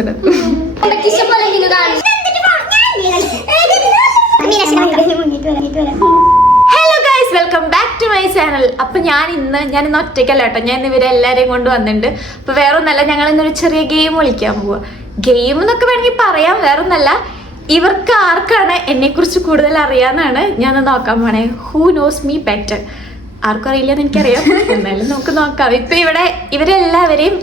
Hello guys, welcome back to my channel. അപ്പൊ ഞാനിന്ന് ഒറ്റയ്ക്കല്ല കേട്ടോ, ഞാൻ ഇവരെ എല്ലാരെയും കൊണ്ട് വന്നിട്ടുണ്ട്. അപ്പൊ വേറൊന്നല്ല, ഞങ്ങൾ ഇന്നൊരു ചെറിയ ഗെയിം കളിക്കാൻ പോവാ. ഗെയിം എന്നൊക്കെ വേണമെങ്കിൽ പറയാം, വേറൊന്നല്ല. ഇവർക്ക് ആർക്കാണ് എന്നെ കുറിച്ച് കൂടുതൽ അറിയാന്നാണ് ഞാൻ നോക്കാൻ പോണേ. Who knows me better? ആർക്കും അറിയില്ലെന്ന് എനിക്കറിയാം, എന്നാലും നമുക്ക് നോക്കാം. ഇപ്പൊ ഇവരെല്ലാവരെയും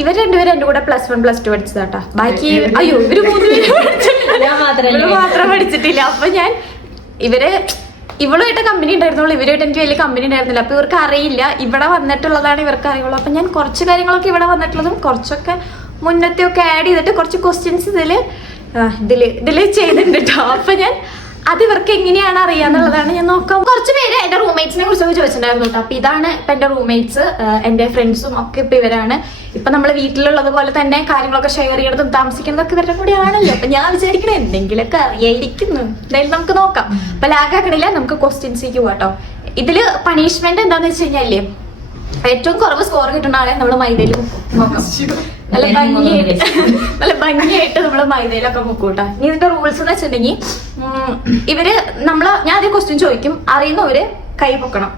ഇവർ രണ്ടുപേരും എന്റെ കൂടെ +1 +2 പഠിച്ചതാട്ടാ. ബാക്കി അയ്യോ ഇവര് 3 പേര് മാത്രം പഠിച്ചിട്ടില്ല. അപ്പൊ ഞാൻ ഇവളുമായിട്ട് കമ്പനി ഉണ്ടായിരുന്നുള്ളൂ, ഇവരുമായിട്ട് എനിക്ക് വലിയ കമ്പനി ഉണ്ടായിരുന്നില്ല. അപ്പൊ ഇവർക്ക് അറിയില്ല, ഇവിടെ വന്നിട്ടുള്ളതാണ് ഇവർക്ക് അറിയുള്ളൂ. അപ്പൊ ഞാൻ കുറച്ച് കാര്യങ്ങളൊക്കെ ഇവിടെ വന്നിട്ടുള്ളതും കുറച്ചൊക്കെ മുന്നത്തെ ഒക്കെ ആഡ് ചെയ്തിട്ട് കുറച്ച് ക്വസ്റ്റ്യൻസ് ഇതില് ചെയ്തിട്ടുണ്ട് കേട്ടോ. അപ്പൊ ഞാൻ അത് ഇവർക്ക് എങ്ങനെയാണ് അറിയാന്നുള്ളതാണ് ഞാൻ നോക്കാം. കുറച്ച് പേര് എന്റെ റൂംമേറ്റ്സിനെ കുറിച്ചൊക്കെ ചോദിച്ചിട്ടുണ്ടായിരുന്നു കേട്ടോ. അപ്പൊ ഇതാണ് ഇപ്പൊ എന്റെ റൂംമേറ്റ്സ്, എന്റെ ഫ്രണ്ട്സും ഒക്കെ ഇപ്പൊ ഇവരാണ്. ഇപ്പൊ നമ്മള് വീട്ടിലുള്ളത് പോലെ തന്നെ കാര്യങ്ങളൊക്കെ ഷെയർ ചെയ്യണതും താമസിക്കുന്നതൊക്കെ ഇവരുടെ കൂടെ ആണല്ലോ. അപ്പൊ ഞാൻ വിചാരിക്കണേ എന്തെങ്കിലുമൊക്കെ അറിയായിരിക്കുന്നു. എന്തായാലും നമുക്ക് നോക്കാം. അപ്പൊ ലാഗാക്കണില്ല, നമുക്ക് ക്വസ്റ്റ്യൻസിലേക്ക് പോകാട്ടോ. ഇതില് പണിഷ്മെന്റ് എന്താന്ന് വെച്ച് കഴിഞ്ഞാല് ഏറ്റവും കുറവ് സ്കോർ കിട്ടുന്ന ആളെ നമ്മള് മൈദയിൽ നോക്കാം. നല്ല ഭംഗിയായിട്ട് നമ്മള് മൈദയിലൊക്കെ മുക്കൂട്ടാ. ഇനി ഇതിന്റെ റൂൾസ് എന്ന് വെച്ചിട്ടുണ്ടെങ്കിൽ ഞാൻ ആദ്യം ക്വസ്റ്റ്യൻ ചോദിക്കും, അറിയുന്നവര് കൈ പൊക്കണം.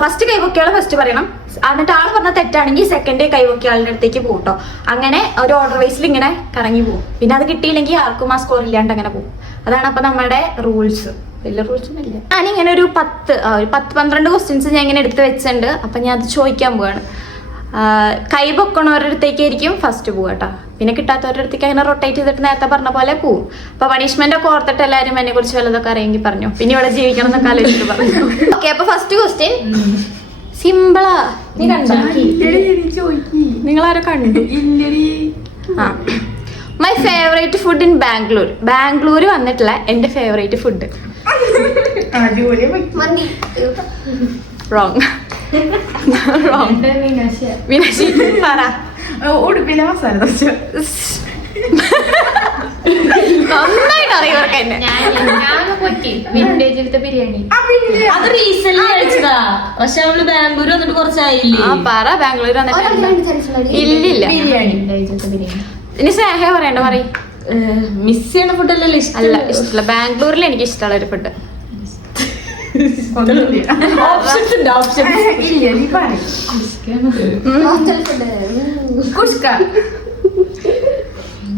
ഫസ്റ്റ് കൈ പൊക്കിയാള് ഫസ്റ്റ് പറയണം. എന്നിട്ട് ആള് പറഞ്ഞ തെറ്റാണെങ്കിൽ സെക്കൻഡ് കൈ പൊക്കിയാളുടെ അടുത്തേക്ക് പോകട്ടോ. അങ്ങനെ ഒരു ഓർഡർ വൈസിൽ ഇങ്ങനെ കറങ്ങി പോകും. പിന്നെ അത് കിട്ടിയില്ലെങ്കിൽ ആർക്കും ആ സ്കോർ ഇല്ലാണ്ട് അങ്ങനെ പോകും. അതാണ് അപ്പൊ നമ്മുടെ റൂൾസ്. വലിയ റൂൾസ് ഒന്നും ഇല്ല. ഞാനിങ്ങനെ ഒരു 10-12 ക്വസ്റ്റ്യൻസ് ഞാൻ ഇങ്ങനെ എടുത്ത് വെച്ചിട്ടുണ്ട്. അപ്പൊ ഞാൻ അത് ചോദിക്കാൻ പോവാണ്. കൈ പൊക്കണവരുടെ അടുത്തേക്കായിരിക്കും ഫസ്റ്റ് പോവാട്ടോ. പിന്നെ കിട്ടാത്തവരുടെ അടുത്തേക്ക് അങ്ങനെ റൊട്ടേറ്റ് ചെയ്തിട്ട് നേരത്തെ പറഞ്ഞ പോലെ പോവും. അപ്പൊ പണിഷ്മെന്റ് ഒക്കെ ഓർത്തിട്ട് എല്ലാവരും എന്നെ കുറിച്ച് വല്ലതൊക്കെ അറിയെങ്കിൽ പറഞ്ഞു. പിന്നെ ഇവിടെ ജീവിക്കണം എന്നൊക്കെ ആലോചിച്ചിട്ട് പറഞ്ഞു. ഓക്കെ, അപ്പൊ ഫസ്റ്റ് ക്വസ്റ്റ്യൻ സിമ്പിളാ. നീ കണ്ടോ? നിങ്ങളാരോ കണ്ടു? My favourite food in Bangalore വന്നിട്ടുള്ള എന്റെ ഫേവറേറ്റ് ഫുഡ്. റോങ്. മീനാക്ഷി പറ. ഉടുപ്പിലെ മസാല ദോശ. നന്നായിട്ട് അറിയവർക്ക് എന്നെ. അത് റീസെന്റ് കഴിച്ചതാ, പക്ഷെ അവള് ബാംഗ്ലൂർ വന്നിട്ട് കുറച്ചായില്ലേ? പറ. ബാംഗ്ലൂർ വന്നിട്ട് ഇല്ലില്ല. ഇനി സ്നേഹ പറയണ്ട, പറയും. മിസ് ചെയ്യണ ഫുഡല്ലല്ലോ അല്ല, ഇഷ്ടമല്ല. ബാംഗ്ലൂരിൽ എനിക്ക് ഇഷ്ടമുള്ള ഒരു ഫുഡ്.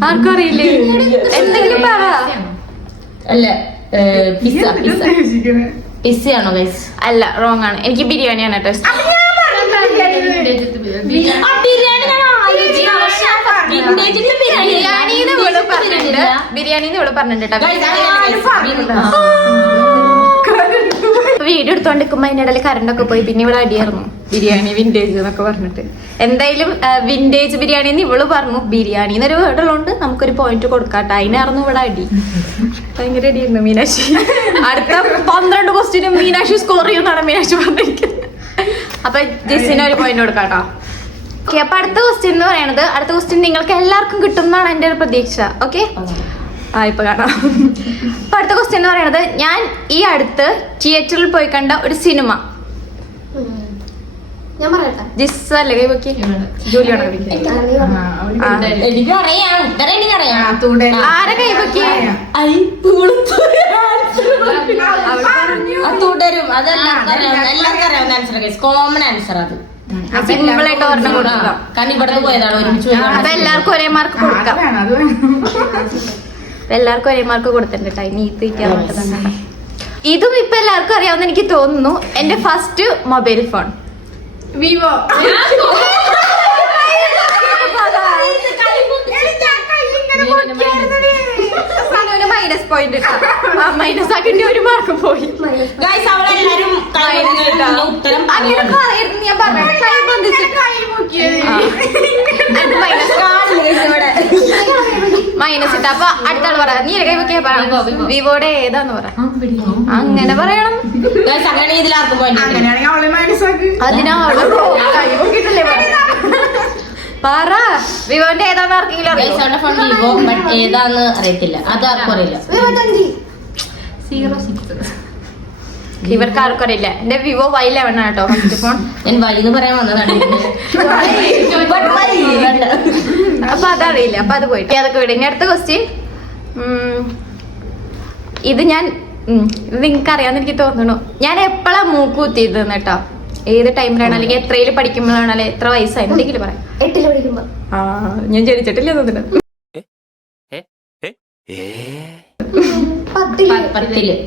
ആർക്കും അറിയില്ലേ? എന്തെങ്കിലും പറ. അല്ല, പിസ്സയാണോ ഗൈസ്? അല്ല, റോങ് ആണ്. എനിക്ക് ബിരിയാണിയാണ് കേട്ടോ ഇഷ്ടം. ബിരിയാണിന്ന് ഇവിടെ പറഞ്ഞിട്ടുണ്ട്. വീഡിയോ എടുത്തോണ്ടിരിക്കുമ്പോ അതിന്റെ ഇടയിൽ കറണ്ടൊക്കെ പോയി. പിന്നെ ഇവിടെ അടിയായിരുന്നു, ബിരിയാണി വിന്റേജ് എന്നൊക്കെ പറഞ്ഞിട്ട്. എന്തായാലും വിന്റേജ് ബിരിയാണി എന്ന് ഇവള് പറഞ്ഞു. ബിരിയാണി എന്നൊരു വേർഡ് ഉള്ളതുകൊണ്ട് നമുക്കൊരു പോയിന്റ് കൊടുക്കാട്ടോ. അതിനായിരുന്നു ഇവിടെ അടി. ഭയങ്കര അടിയായിരുന്നു. മീനാക്ഷി അടുത്ത 12 ക്വസ്റ്റ്യനും മീനാക്ഷി സ്കോർ ചെയ്യുന്നതാണ് മീനാക്ഷി പറഞ്ഞിരിക്കുന്നത്. അപ്പൊ ജെസ്സിന് ഒരു പോയിന്റ് കൊടുക്കാട്ടോ. ഓക്കെ, അപ്പൊ അടുത്ത ക്വസ്റ്റ്യൻ എന്ന് പറയുന്നത്, അടുത്ത ക്വസ്റ്റ്യൻ നിങ്ങൾക്ക് എല്ലാവർക്കും കിട്ടും എന്നാണ് എന്റെ ഒരു പ്രതീക്ഷ. ഓക്കെ, ഇപ്പൊ കാണാം. അപ്പൊ അടുത്ത ക്വസ്റ്റ്യൻ എന്ന് പറയുന്നത്, ഞാൻ ഈ അടുത്ത് തിയേറ്ററിൽ പോയി കണ്ട ഒരു സിനിമ. ജിസ്സല്ലേ കൈ പൊക്കി? ജൂലിയോടെ ആരെ കൈ പൊക്കി? തുടരും. കോമൺ ആൻസർ അത്. സിമ്പിൾ ആയിട്ട് ഒരെണ്ണം കൊടുക്കാം. കാരണം ഇവിടെ പോയതാണ് ഒരുമിച്ച്. അപ്പൊ എല്ലാവർക്കും ഒരേ മാർക്ക് കൊടുക്കാം. എല്ലാവർക്കും ഒരേ മാർക്ക് കൊടുത്തിട്ടുണ്ട്. ഇതും ഇപ്പൊ എല്ലാവർക്കും അറിയാവുന്ന എനിക്ക് തോന്നുന്നു. എന്റെ first mobile phone Vivo. Minus point minus ആക്കിട്ട് ഒരു മാർക്ക് പോയി. മൈനസ് ഇട്ട. അപ്പൊ അടുത്ത ആള് പറ. നീ കൈ വെക്കിയ വിവോയുടെ ഏതാന്ന് പറ. അങ്ങനെ പറയണം. അതിനാ പറ. വിവോന്റെ ഏതാന്ന് ആർക്കെങ്കിലും അറിയാം? ഏതാന്ന് അറിയത്തില്ല, അത് ആർക്കും അറിയില്ല. ഇവർക്ക് ആർക്കും അറിയില്ല. എന്റെ വിവോ Y11 ആണ് കേട്ടോ ഫസ്റ്റ് ഫോൺ. ഞാൻ വൈന്ന് പറയാൻ വന്നതാണ്. അപ്പൊ അതറിയില്ല, അപ്പൊ അത് പോയിട്ട് അതൊക്കെ വിടും. ഇനി അടുത്ത ക്വസ്റ്റ്യൻ, ഇത് ഞാൻ ഇത് നിങ്ങൾക്ക് അറിയാമെന്ന് എനിക്ക് തോന്നുന്നു. ഞാൻ എപ്പോഴാ മൂക്ക് കുത്തിയത് കേട്ടോ, ഏത് ടൈമിലാണ്, അല്ലെങ്കിൽ എത്രയിൽ പഠിക്കുമ്പോഴാണ്, അല്ലെങ്കിൽ എത്ര വയസ്സായി എന്തെങ്കിലും പറയാം. 8ൽ പഠിക്കുമ്പോ. ഞാൻ ജനിച്ചിട്ടില്ല തോന്നുന്നു. 10ല്.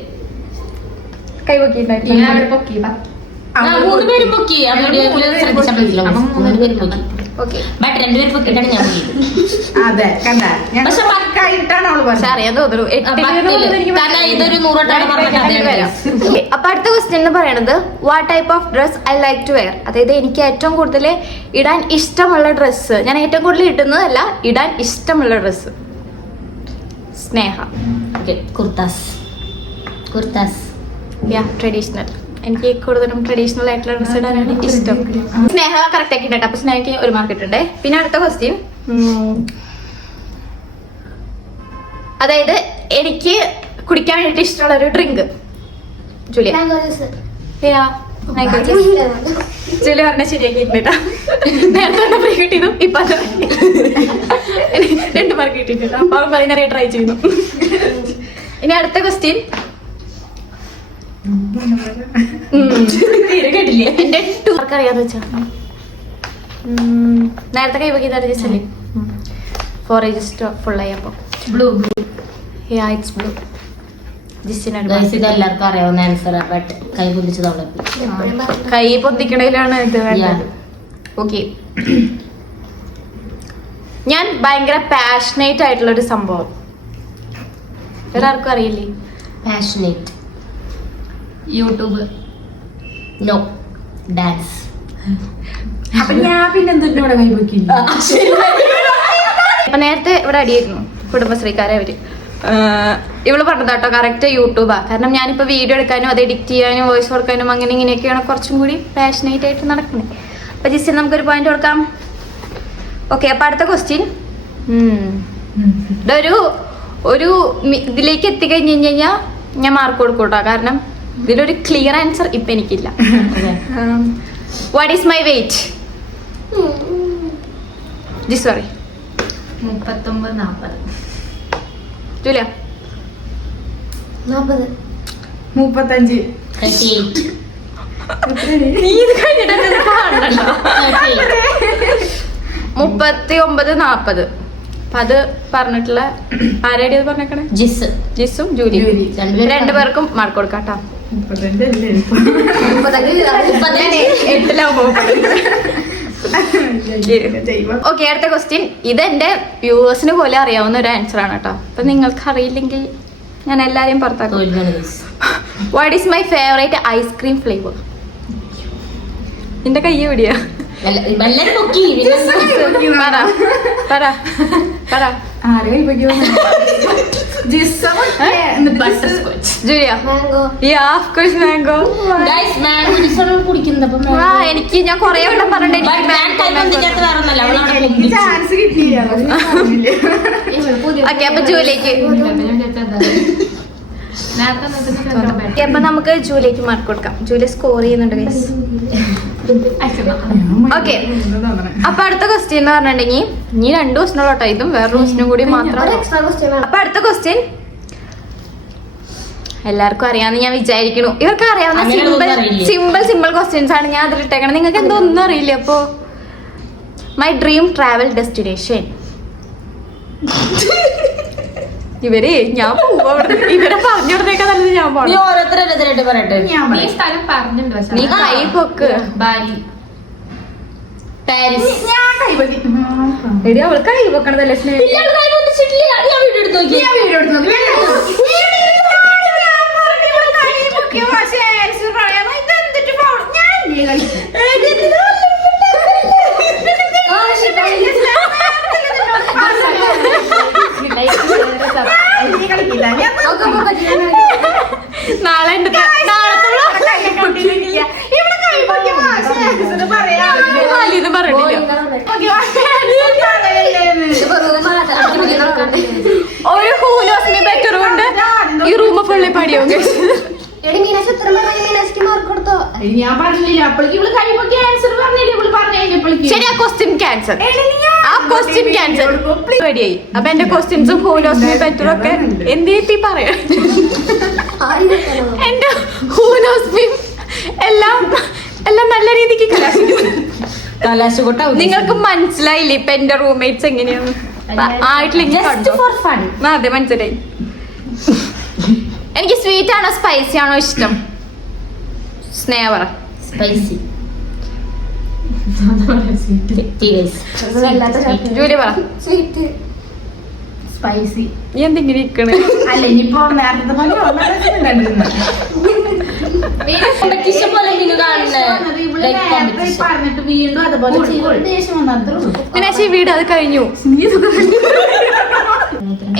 കൈ പൊക്കിയിട്ടുണ്ടായിരുന്നു. 3 പേരും പൊക്കി. ഓക്കെ, ബട്ട് 2 പേര് പൊക്കിയിട്ടാണ് ഞാൻ പൊക്കിയത്. അതെ കണ്ട, പക്ഷെ കഴിഞ്ഞിട്ടാണ് അവള് പക്ഷെ പറഞ്ഞത്. അറിയാൻ തോന്നുന്നു. കാരണം ഇതൊരു 100 പറഞ്ഞത്. അപ്പൊ അടുത്ത ക്വസ്റ്റ്യൻ എന്ന് പറയുന്നത്, what type of dress I like to wear. അതായത് എനിക്ക് ഏറ്റവും കൂടുതൽ ഇടാൻ ഇഷ്ടമുള്ള ഡ്രസ്സ്, ഞാൻ ഏറ്റവും കൂടുതൽ ഇടുന്നതല്ല, ഇടാൻ ഇഷ്ടമുള്ള ഡ്രസ്സ്. സ്നേഹ. കുർത്താസ്. യാ, ട്രഡീഷണൽ. എനിക്ക് കൂടുതലും ട്രഡീഷണൽ ആയിട്ടുള്ള ഡ്രസ്സ് ഇടാനാണ് ഇഷ്ടം. സ്നേഹ കറക്റ്റ് ആക്കിയിട്ടുണ്ട്. അപ്പൊ സ്നേഹയ്ക്ക് ഒരു മാർക്ക് ഇട്ടുണ്ട്. പിന്നെ അടുത്ത ക്വസ്റ്റ്യൻ, അതായത് എനിക്ക് കുടിക്കാൻ വേണ്ടിട്ട് ഇഷ്ടമുള്ള ഒരു drink. Julia. Mango juice. Yeah, mango juice. Julie പറഞ്ഞ ശരിയാക്കിയിട്ടുണ്ട്. നേരത്തെ ഫ്രീ കിട്ടിയതും ഇപ്പൊ 2 മാർക്ക് കിട്ടിയിട്ടുണ്ട്. അപ്പൊ അവൻ പറയുന്ന ട്രൈ ചെയ്യുന്നു. ഇനി അടുത്ത ക്വസ്റ്റ്യൻ, കേട്ടില്ലേ? എന്റെ 2 മാർക്ക് അറിയാന്ന് വെച്ചാ നേരത്തെ കൈവക്കിയതാണ് ജസ്റ്റല്ലേ. 4 ജസ്റ്റ് ഫുള്ളായി. അപ്പൊ ബ്ലൂ യാ, ഇറ്റ്സ് ബ്ലൂ. ജിസ്സിനാണ് Guys, ഇത് എല്ലാവർക്കും അറിയാവുന്ന ആൻസർ, ബട്ട് കൈ പൊന്തിച്ചത് അവളെ. കൈ പൊന്തിക്കണേലാണ് ഇത് വേണ്ടത്. ഓക്കെ, ഞാൻ ഭയങ്കര പാഷനേറ്റ് ആയിട്ടുള്ള ഒരു സംഭവം, വേറെ ആർക്കും അറിയില്ലേ? പാഷനേറ്റ്. യൂട്യൂബ്. No, dance. അപ്പൊ ഞാൻ പിന്നെ എന്തിനോടെ കൈവക്കില്ല. അപ്പൊ നേരത്തെ ഇവിടെ അടിയായിരുന്നു കുടുംബശ്രീക്കാരെ അവര്. ഇവള് പറഞ്ഞതാട്ടോ കറക്റ്റ് യൂട്യൂബാ. കാരണം ഞാനിപ്പോ വീഡിയോ എടുക്കാനും അത് എഡിറ്റ് ചെയ്യാനും വോയിസ് കൊടുക്കാനും അങ്ങനെ ഇങ്ങനെയൊക്കെയാണ് കുറച്ചും കൂടി പാഷനേറ്റ് ആയിട്ട് നടക്കുന്നത്. അപ്പൊ ജിസ്സിന് നമുക്കൊരു പോയിന്റ് കൊടുക്കാം. ഓക്കെ, അപ്പൊ അടുത്ത ക്വസ്റ്റ്യൻ, ഒരു ഇതിലേക്ക് എത്തിക്കഴിഞ്ഞ് കഴിഞ്ഞാൽ ഞാൻ മാർക്ക് കൊടുക്കൂട്ടോ. കാരണം ഇതിലൊരു ക്ലിയർ ആൻസർ ഇപ്പൊ എനിക്കില്ല. What is my weight? Jis sorry. 39-40. Julia. 40. 35. 38. നീ ഇത് കഴിഞ്ഞിട്ട് 39-40. അപ്പൊ അത് പറഞ്ഞിട്ടുള്ള ആരാടി അത് പറഞ്ഞേക്കണേ? ജിസും ജൂലിയും. രണ്ടുപേരും 2 പേർക്കും മാർക്ക് കൊടുക്കാട്ടോ. 32 അല്ലേ? 38. ഓക്കെ, അടുത്ത ക്വസ്റ്റ്യൻ, ഇത് എന്റെ വ്യൂവേഴ്സിന് പോലെ അറിയാവുന്ന ഒരു ആൻസർ ആണ് കേട്ടോ. അപ്പൊ നിങ്ങൾക്ക് അറിയില്ലെങ്കിൽ ഞാൻ എല്ലാരെയും പുറത്താക്കും. What is my favourite ice cream flavour? നിന്റെ കൈ എവിടെയാ? ആരെ കൈവക്കിയോ? ജൂലിയ. മാംഗോ. മാംഗോ. എനിക്ക് ഞാൻ കൊറേ വട്ടം പറഞ്ഞിട്ട് ചാൻസ് കിട്ടിയില്ല. ഓക്കെ, അപ്പൊ ജൂലിയക്ക്. അപ്പൊ നമുക്ക് ജൂലിയക്ക് മാർക്ക് കൊടുക്കാം. ജൂലിയ സ്കോർ ചെയ്യുന്നുണ്ട് ഗൈസ്. ഓക്കെ, അപ്പൊ അടുത്ത ക്വസ്റ്റ്യൻ എന്ന് പറഞ്ഞിട്ടുണ്ടെങ്കിൽ ഇനി 2 ക്വസ്റ്റ്യനോട്ടോ, ഇതും വേറെ ക്വസ്റ്റ്യനും കൂടി മാത്രം. എക്സ്ട്രാ ക്വസ്റ്റ്യൻ ആണ്. അപ്പൊ അടുത്ത ക്വസ്റ്റ്യൻ എല്ലാവർക്കും അറിയാമെന്ന് ഞാൻ വിചാരിക്കണു. ഇവർക്ക് അറിയാവുന്ന സിമ്പിൾ ക്വസ്റ്റ്യൻസ് ആണ് ഞാൻ അതിലിട്ടേക്കണം. നിങ്ങൾക്ക് എന്തോ ഒന്നും അറിയില്ല. അപ്പോ മൈ ഡ്രീം ട്രാവൽ ഡെസ്റ്റിനേഷൻ. ഇവരെ ഞാൻ പോവാ, ഇവരെ പറഞ്ഞു കൊടുത്തേക്കാൻ നല്ലത് ഞാൻ പോണം. ഓരോരുത്തരായിട്ട് പറയട്ടെ. നീ സ്ഥലം പറഞ്ഞിട്ടുണ്ട് പക്ഷെ നീ കൈ പൊക്ക്. ബാലി. പാരീസ്. ഞാൻ കൈവക്കി. എടി അവൾ കൈ പൊക്കണതല്ലേ സ്നേഹം? ഞാൻ വീഡിയോ എടുത്ത് നോക്കി. ഞാൻ വീഡിയോ എടുത്ത് നോക്കി. നാളെ ഇത് പറഞ്ഞില്ല. ഒരു ഹൂലോസ്മി ബെറ്റർ കൊണ്ട് ഈ റൂം ഫുള്ളി പടിയാവും. എടി മീനാക്ഷി ഉത്തരം പറഞ്ഞ മീനാക്ഷിക്ക് മാർക്ക് കൊടുത്തോ? ഞാൻ പറഞ്ഞില്ല. അപ്പോഴേക്ക് ഇവള് കൈപ്പൊക്കി ആൻസർ പറഞ്ഞില്ല. ഇവള് പറഞ്ഞു കഴിഞ്ഞപ്പോഴേക്ക് ശരി, ആ ക്വസ്റ്റ്യൻ ക്യാൻസൽ. ആ ക്വസ്റ്റ്യൻ ക്യാൻസൽ റെഡിയായി. അപ്പൊ എന്റെ ക്വസ്റ്റ്യൻസും ഹൂനോസ്മി ബെറ്ററും ഒക്കെ എന്തേറ്റി പറയാ എന്റെ ഹൂനോസ്മിയും എല്ലാം നല്ല രീതിക്ക് കലാശക്കൊട്ട നിങ്ങൾക്ക് മനസ്സിലായില്ലേ ഇപ്പൊ എന്റെ റൂംമേറ്റ്സ് എങ്ങനെയാണ് ആയിട്ടില്ലെങ്കിൽ അതെ മനസ്സിലായി. എനിക്ക് സ്വീറ്റ് ആണോ സ്പൈസി ആണോ ഇഷ്ടം? സ്നേഹ പറ. സ്പൈസി. ജൂലി പറ. സ്വീറ്റ്. സ്പൈസി. നീ എന്തെങ്കിലും ഇരിക്കണേ? അല്ല ഇനിയിപ്പോ നേരത്തെ പോലെ കോമ്പറ്റീഷൻ പോലെ നിന്നു പറഞ്ഞിട്ട് വീണ്ടും അതുപോലെ ദേഷ്യം വന്നത്രേ ഉള്ളൂ. മീനാക്ഷി വീട് അത് കഴിഞ്ഞു.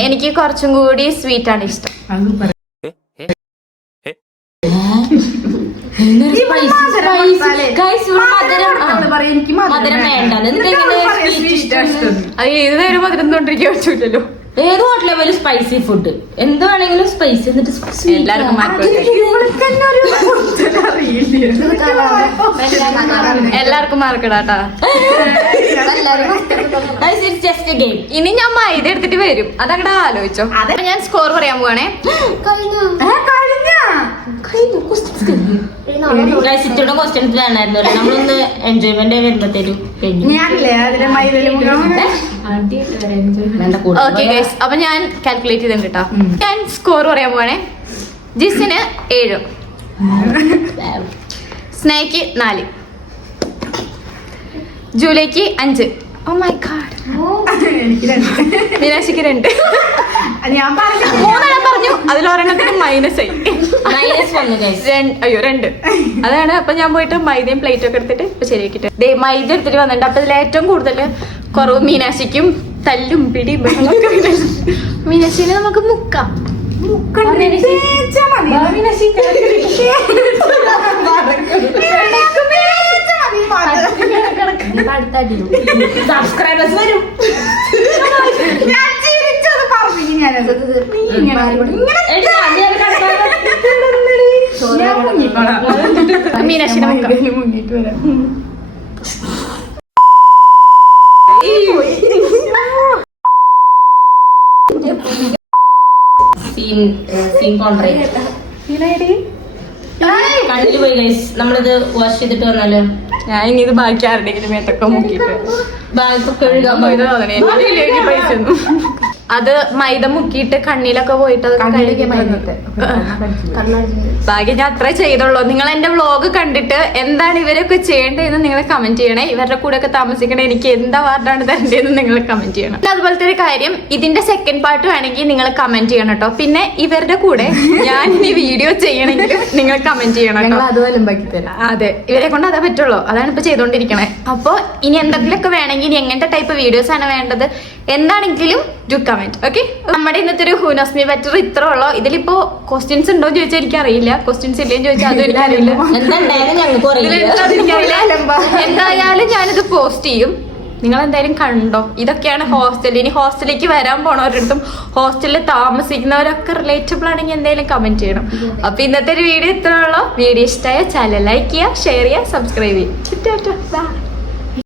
എനിക്ക് കുറച്ചും കൂടി സ്വീറ്റ് ആണ് ഇഷ്ടം. മധുരം വേണ്ട. അത് ഏത് നേരം മധുരം തോണ്ടിരിക്കാൻ പറ്റൂലല്ലോ. ഏത് ഹോട്ടലിലെ പോലെ സ്പൈസി ഫുഡ് എന്ത് വേണമെങ്കിലും സ്പൈസി എന്നിട്ട് എല്ലാവർക്കും മാർക്കിടാട്ടാ. Just game. ഇനി ഞാൻ മൈദ എടുത്തിട്ട് വരും, അതങ്ങടെ ആലോചിച്ചോ. അതെ ഞാൻ സ്കോർ പറയാൻ പോവാണേ. സിറ്റിയുടെ ക്വസ്റ്റ്യൻസ് വേണമായിരുന്നു. നമ്മളൊന്ന് എൻജോയ്മെന്റ് വരുമ്പോഴത്തേക്കും ഓക്കെ ഗൈസ്, അപ്പൊ ഞാൻ കാൽക്കുലേറ്റ് ചെയ്തിട്ടുണ്ട് കേട്ടോ. ഞാൻ സ്കോർ പറയാൻ പോവാണേ. ജിസിന് 7, സ്നേഹയ്ക്ക് 4, ജൂലിക്ക് 5. Oh my god. മീനാക്ഷിക്ക് 2. ഞാൻ പറഞ്ഞു 3 പറഞ്ഞു, അതിലൊരെണ്ണത്തിന് മൈനസ് ആയി. അയ്യോ 2. അതാണ്. അപ്പൊ ഞാൻ പോയിട്ട് മൈദയും പ്ലേറ്റ് ഒക്കെ എടുത്തിട്ട് ഇപ്പൊ ശരിയാക്കിട്ട് മൈദ എടുത്തിട്ട് വന്നിട്ടുണ്ട്. അപ്പൊ ഇതിൽ ഏറ്റവും കൂടുതൽ കുറവ് മീനാക്ഷിക്കും. തല്ലും പിടിയും ബഹളമൊക്കെ മീനാക്ഷിനെ നമുക്ക് മുക്കാം. സബ്സ്ക്രൈബേഴ്സ് വരും. മീനാക്ഷിനെ മുങ്ങിട്ട് വരാം. കണ്ണില് പോയി ഗൈസ്. നമ്മളിത് വാഷ് ചെയ്തിട്ട് വന്നാലോ? ഞാൻ ഇനി ഇത് ബാക്കി ആരുടെങ്കിലും മേത്തൊക്കെ മുക്കിട്ട് ബാഗൊക്കെ കഴുകാൻ പോയത് പൈസ ഒന്നും. അത് മൈദ മുക്കിയിട്ട് കണ്ണിലൊക്കെ പോയിട്ട് ബാക്കി ഞാൻ അത്രേ ചെയ്തുള്ളൂ. നിങ്ങൾ എന്റെ വ്ളോഗ് കണ്ടിട്ട് എന്താണ് ഇവരൊക്കെ ചെയ്യേണ്ടതെന്ന് നിങ്ങൾ കമന്റ് ചെയ്യണേ. ഇവരുടെ കൂടെ ഒക്കെ താമസിക്കണേ. എനിക്ക് എന്താ വാർഡാണ് തരേണ്ടതെന്ന് നിങ്ങൾ കമന്റ് ചെയ്യണം. അതുപോലത്തെ ഒരു കാര്യം, ഇതിന്റെ സെക്കൻഡ് പാർട്ട് വേണമെങ്കിൽ നിങ്ങൾ കമന്റ് ചെയ്യണം കേട്ടോ. പിന്നെ ഇവരുടെ കൂടെ ഞാൻ ഇനി വീഡിയോ ചെയ്യണമെങ്കിൽ നിങ്ങൾ കമന്റ് ചെയ്യണം കേട്ടോ. അതെ, ഇവരെ കൊണ്ട് അതേ പറ്റുള്ളൂ. അതാണ് ഇപ്പൊ ചെയ്തോണ്ടിരിക്കണേ. അപ്പൊ ഇനി എന്തെങ്കിലുമൊക്കെ വേണമെങ്കിൽ ഇനി എങ്ങനത്തെ ടൈപ്പ് വീഡിയോസ് ആണ് വേണ്ടത് എന്താണെങ്കിലും ഡു കമന്റ്. ഓക്കെ, നമ്മുടെ ഇന്നത്തെ ഒരു ഹൂനോസ്മി ബെറ്റർ ഇത്ര ഉള്ളൂ. ഇതിലിപ്പോ ക്വസ്റ്റ്യൻസ് ഉണ്ടോ എന്ന് ചോദിച്ചാൽ എനിക്കറിയില്ല. ക്വസ്റ്റ്യൻസ് ഇല്ലെന്ന് ചോദിച്ചാൽ അതും എനിക്കറിയില്ല. എന്തായാലും ഞാനിത് പോസ്റ്റ് ചെയ്യും. നിങ്ങൾ എന്തായാലും കണ്ടോ. ഇതൊക്കെയാണ് ഹോസ്റ്റൽ. ഇനി ഹോസ്റ്റലിലേക്ക് വരാൻ പോണവരടുത്തും ഹോസ്റ്റലിൽ താമസിക്കുന്നവരൊക്കെ റിലേറ്റബിൾ ആണെങ്കിൽ എന്തായാലും കമന്റ് ചെയ്യണം. അപ്പൊ ഇന്നത്തെ ഒരു വീഡിയോ ഇത്ര ഉള്ളൂ. വീഡിയോ ഇഷ്ടമായ ചാനൽ ലൈക്ക് ചെയ്യുക, ഷെയർ ചെയ്യുക, സബ്സ്ക്രൈബ് ചെയ്യുക.